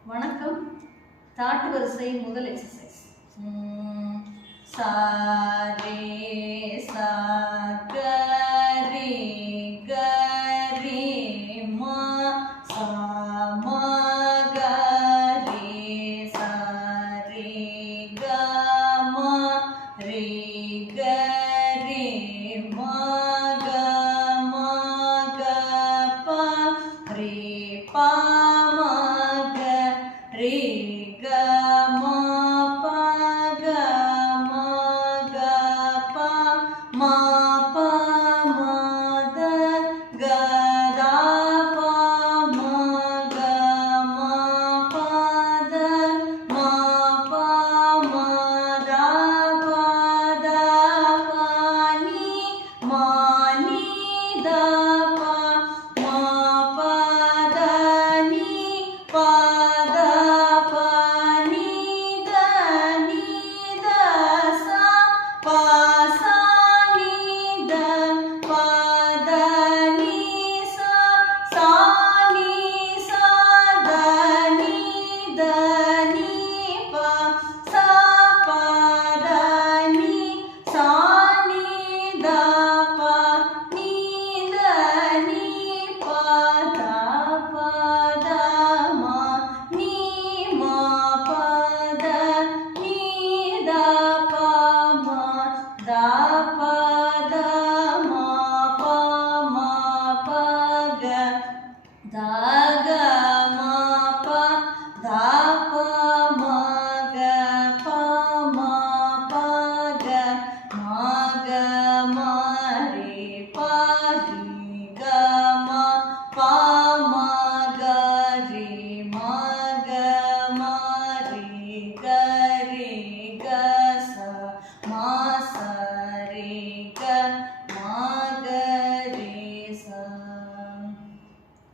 வணக்கம். தாட்டு வரிசை முதல் எக்ஸசைஸ். சா ரே சா க ரே க ரே மா சா மா க ரே சா ரே க மா ரே க ரே மா க மா க ப ரே பா ரே க மா ப க மா க ப மா ப மா த க த ப மா க மா ப த மா ப மா த ப த ப நீ மா நீ த ப மா ப த நீ ப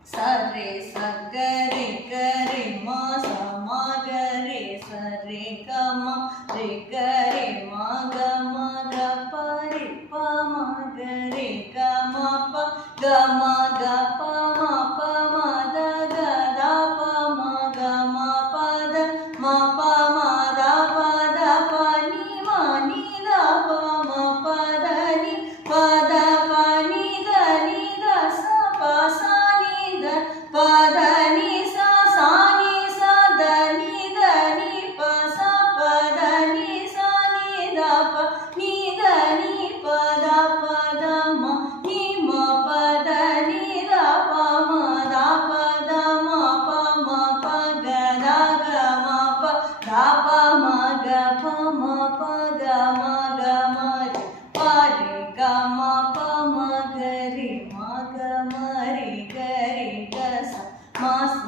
சரே சகரே கரே மா ச மா கரே சரே க மா ரே கரே மா க மா க ப ரே ப மா கரே க மா ப க மா க ப மா ப மா த க த ப மா க மா ப த மா ப மா த ப த ப நீ மா நீ த ப மா ப த நீ ப த ப நீ த நீ த ச ப ச ப த நீ சா சா நீ சா த நீ த நீ ப ச ப த நீ சா நீ த ப நீ த நீ ப த ப த ம நீ ம ப த நீ த ப ம த ப த ம ப ம ப க த க ம ப த ப ம க ப ம ப க ம க ம ரே ப ரே க ம ப ம க ரே ம க ம ரே க ரே க ச மா ச